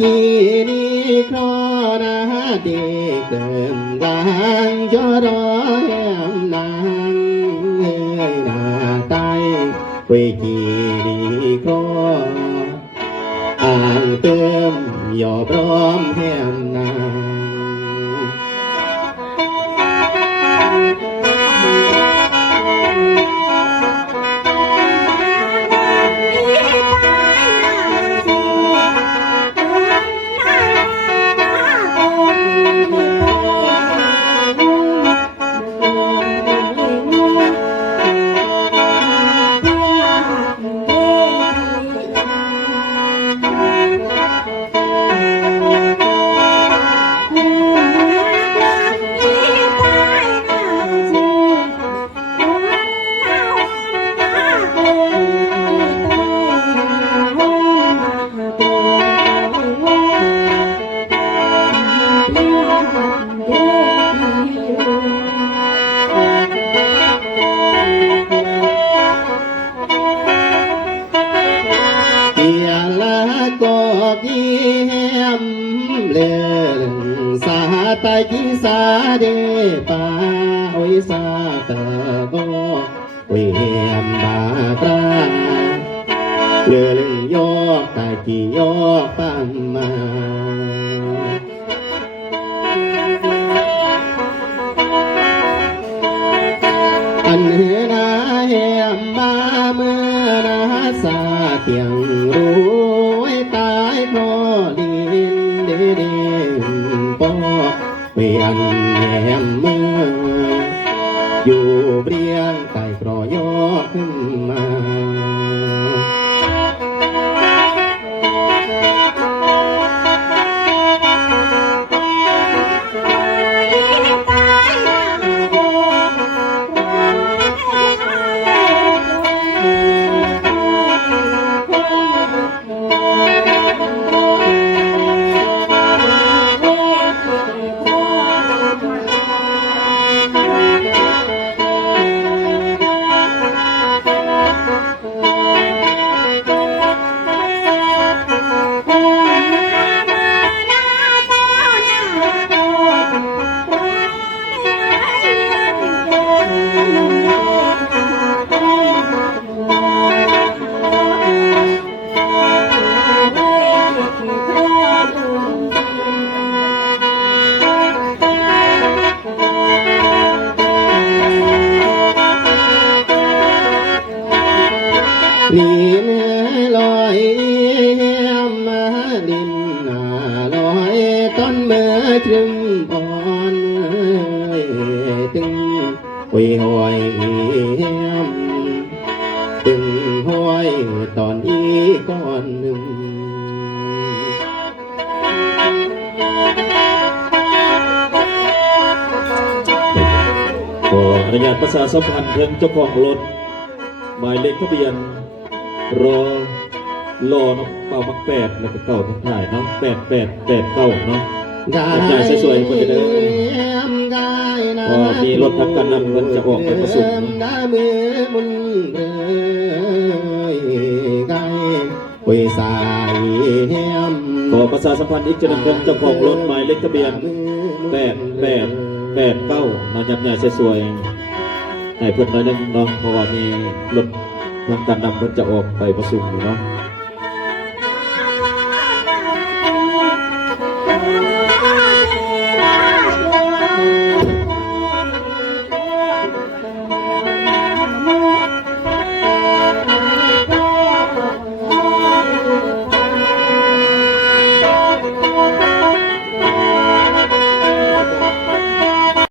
กีนี่ครอนาเด็กเติมกลางจอรอแหมนางเอ้ยนาไตเวกีนี่ครออ่างเติมยอพร้อมแหมนางก็กี่แหมเลืองสาตากีสาเดปาโอยสาตะก็เวียมบาตราเลืองโยกตากีโยกปัมมาอันเหือนาแหมมาเมื่อนาสาเตียงรู้ตายเพราะดินเดปอเวียนแหมเมื่ออยู่เรียงไต่กรอยอขึ้นมานี่เมื่อลอยมาดินนาลอยต้นเมื่อตรึมอ่อนตึงหุยหอยตึงหอยตอนอีก้อนหนึ่งขออนุญาตประชาสัมพันธ์เพิ่มเจ้าของรถหมายเลขทะเบียนรอเนาะเป่ามัก8แล้วก็เก่าทั้งถ่ายเนาะ8889เนาะใหญ่สวยๆคนเดิมพอมีรถทางการนำมันจะออกไปประสุมขอประชาสัมพันธ์อีกจะนำเจ้าของรถหมายเลขทะเบียน8889มายับใหญ่สวยๆให้เพื่อนน้อยนึงเนาะเพราะว่ามีรถทางการนำมันจะออกไปประสุมอยู่เนาะ